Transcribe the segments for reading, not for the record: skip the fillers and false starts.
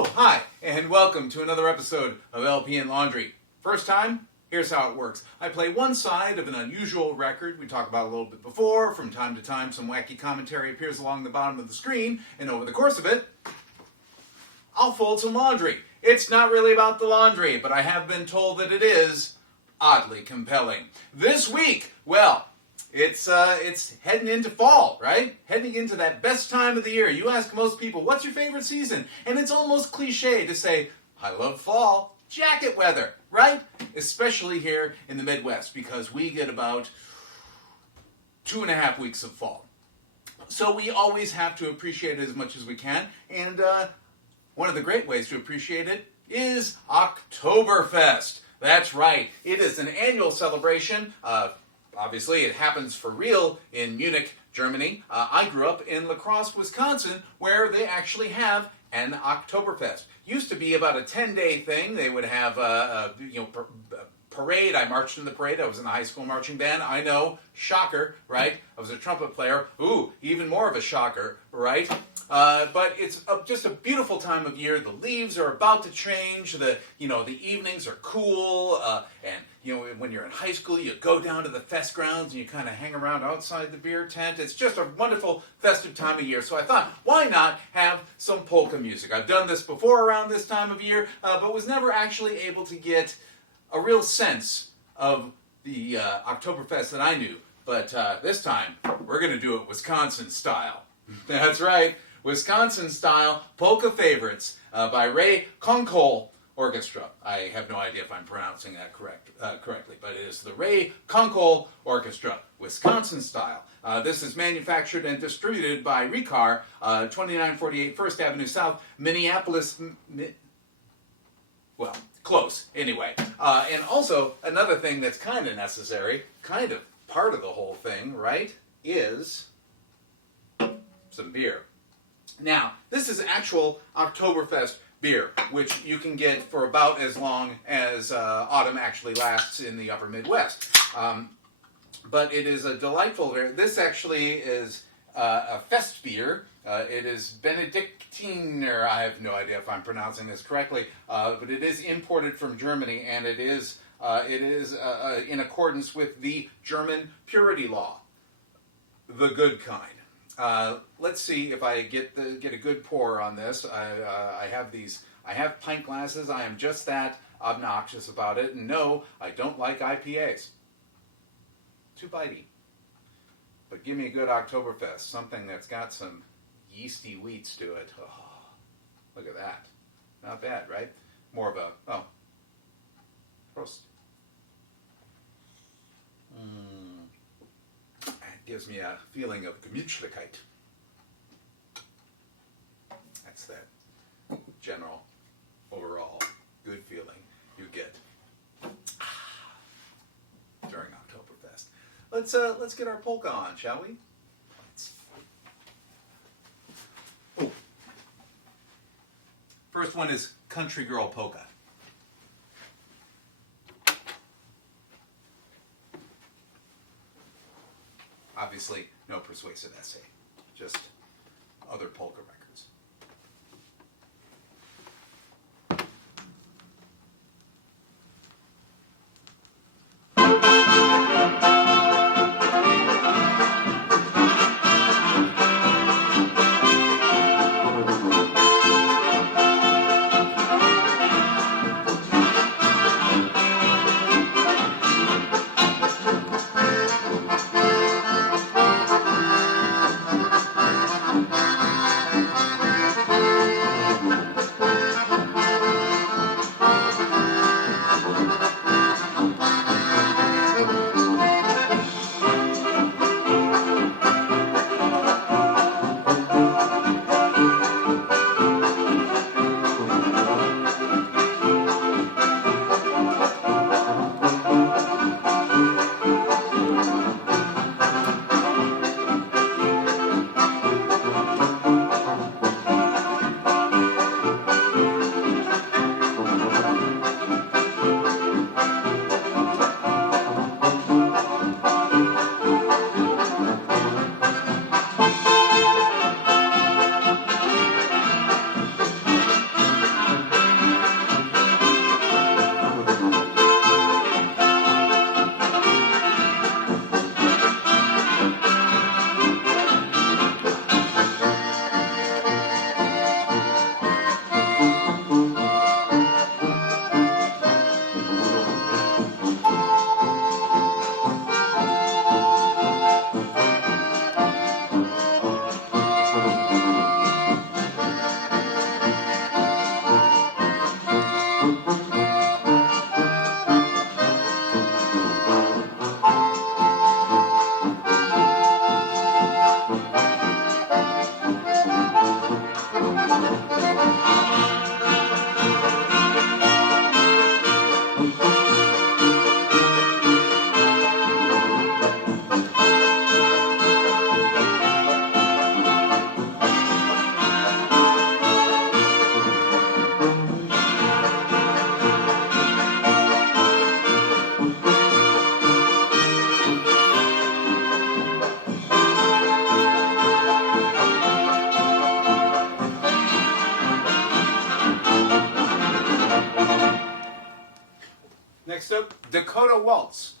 Oh, hi, and welcome to another episode of LP and Laundry. First time? Here's how it works. I play one side of an unusual record we talked about a little bit before. From time to time, some wacky commentary appears along the bottom of the screen, and over the course of it, I'll fold some laundry. It's not really about the laundry, but I have been told that it is oddly compelling. This week, well, it's heading into fall, right? Heading into that best time of the year. You ask most people, what's your favorite season? And it's almost cliche to say, I love fall. Jacket weather, right? Especially here in the Midwest, because we get about 2.5 weeks of fall. So we always have to appreciate it as much as we can. And one of the great ways to appreciate it is Oktoberfest. That's right. It is an annual celebration. Obviously, it happens for real in Munich, Germany. I grew up in La Crosse, Wisconsin, where they actually have an Oktoberfest. Used to be about a 10-day thing. They would have a parade. I marched in the parade. I was in the high school marching band. I know, shocker, right? I was a trumpet player. Ooh, even more of a shocker, right? But it's just a beautiful time of year. The leaves are about to change. The evenings are cool. And when you're in high school, you go down to the fest grounds and you kind of hang around outside the beer tent. It's just a wonderful festive time of year. So I thought, why not have some polka music? I've done this before around this time of year, but was never actually able to get a real sense of the Oktoberfest that I knew. But this time, we're going to do it Wisconsin style. That's right. Wisconsin style polka favorites by Ray Konkol Orchestra. I have no idea if I'm pronouncing that correctly, but it is the Ray Konkol Orchestra, Wisconsin style. This is manufactured and distributed by Recar, 2948 First Avenue South, Minneapolis. Well, close, anyway. And also, another thing that's kind of necessary, kind of part of the whole thing, right, is some beer. Now, this is actual Oktoberfest beer, which you can get for about as long as autumn actually lasts in the upper Midwest. But it is a delightful beer. This actually is a fest beer. It is Benedictiner. I have no idea if I'm pronouncing this correctly, but it is imported from Germany, and it is in accordance with the German purity law, the good kind. Let's see if I get a good pour on this. I have pint glasses. I am just that obnoxious about it. And no, I don't like IPAs. Too bitey. But give me a good Oktoberfest, something that's got some yeasty wheats to it. Oh, look at that. Not bad, right? More of a, Prost. It gives me a feeling of Gemütlichkeit. That's that general, overall good feeling you get during Oktoberfest. Let's get our polka on, shall we? Oh. First one is Country Girl Polka. Obviously, no persuasive essay, just other polka records. Dakota Waltz.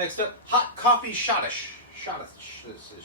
Next up, hot coffee schottisch. Schottisch. This is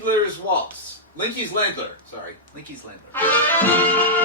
Landler's Waltz. Linky's Landler. Sorry, Linky's Landler.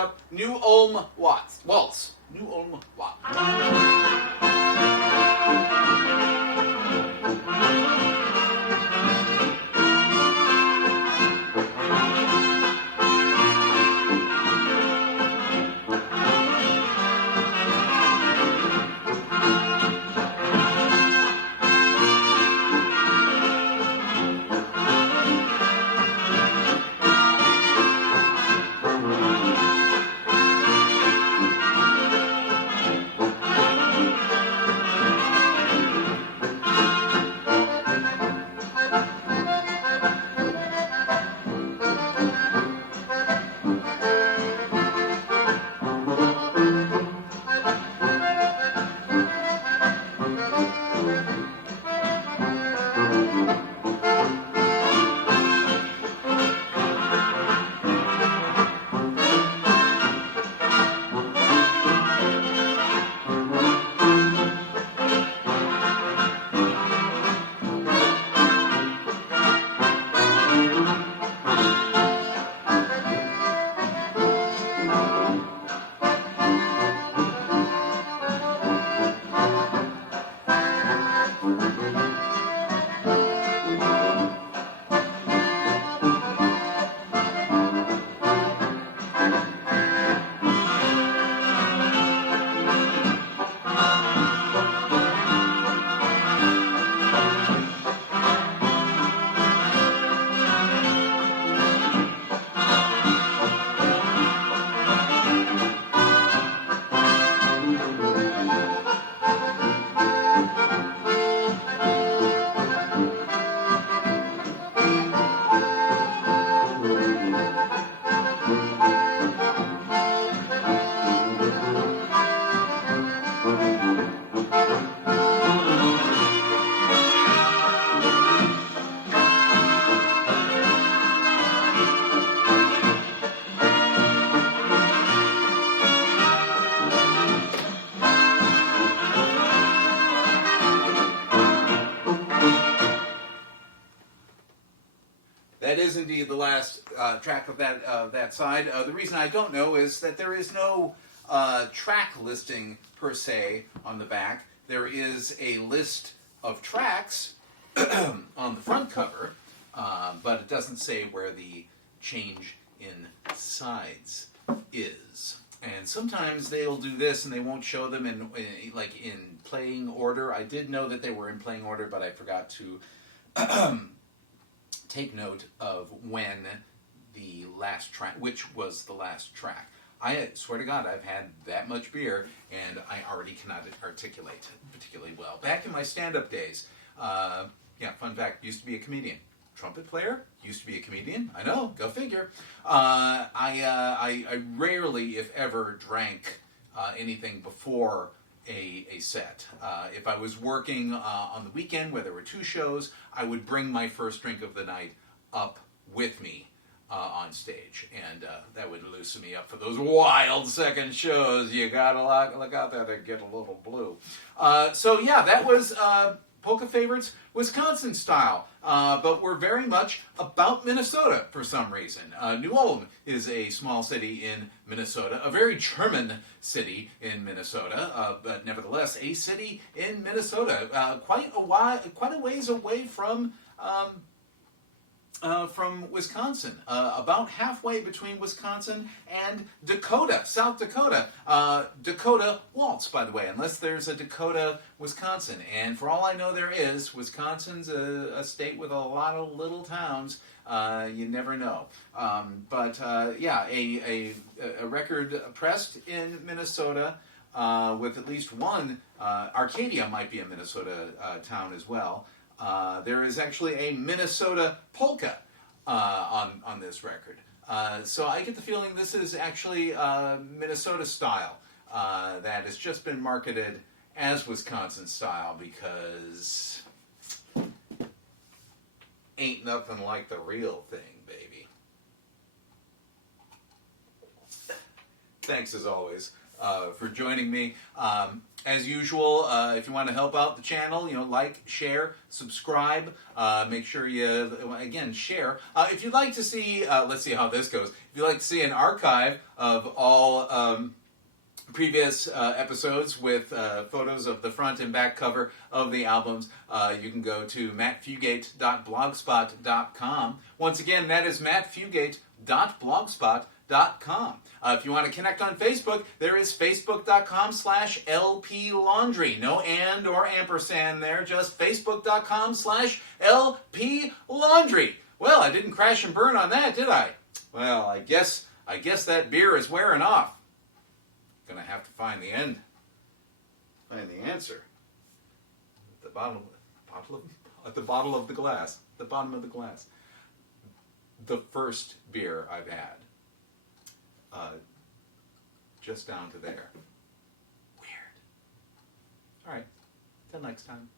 up New Ulm Waltz. New Ulm Waltz. That is indeed the last track of that side. The reason I don't know is that there is no track listing per se on the back. There is a list of tracks on the front cover, but it doesn't say where the change in sides is. And sometimes they'll do this and they won't show them in playing order. I did know that they were in playing order, but I forgot to take note of when the last track, which was the last track. I swear to God, I've had that much beer, and I already cannot articulate particularly well. Back in my stand-up days, fun fact, used to be a comedian. Trumpet player, used to be a comedian. I know, go figure. I rarely, if ever, drank anything before a set. If I was working on the weekend where there were 2 shows, I would bring my first drink of the night up with me on stage, and that would loosen me up for those wild second shows. You gotta look out there to get a little blue. That was Polka Favorites, Wisconsin style, but we're very much about Minnesota for some reason. New Ulm is a small city in Minnesota, a very German city in Minnesota, but nevertheless a city in Minnesota, quite a ways away from Wisconsin, about halfway between Wisconsin and Dakota, South Dakota. Dakota Waltz, by the way, unless there's a Dakota, Wisconsin. And for all I know there is, Wisconsin's a state with a lot of little towns. You never know. A record pressed in Minnesota with at least one. Arcadia might be a Minnesota town as well. There is actually a Minnesota polka on this record. So I get the feeling this is actually Minnesota style that has just been marketed as Wisconsin style because ain't nothing like the real thing, baby. Thanks as always for joining me. As usual, if you want to help out the channel, like, share, subscribe. Make sure you, again, share. If you'd like to see, let's see how this goes. If you'd like to see an archive of all previous episodes with photos of the front and back cover of the albums, you can go to mattfugate.blogspot.com. Once again, that is mattfugate.blogspot.com. If you want to connect on Facebook, there is facebook.com/LP Laundry. No and or ampersand there, just facebook.com/LP Laundry. Well, I didn't crash and burn on that, did I? Well, I guess that beer is wearing off. Gonna have to find the answer at the bottom of the glass. The bottom of the glass. The first beer I've had. Just down to there. Weird. All right. Till next time.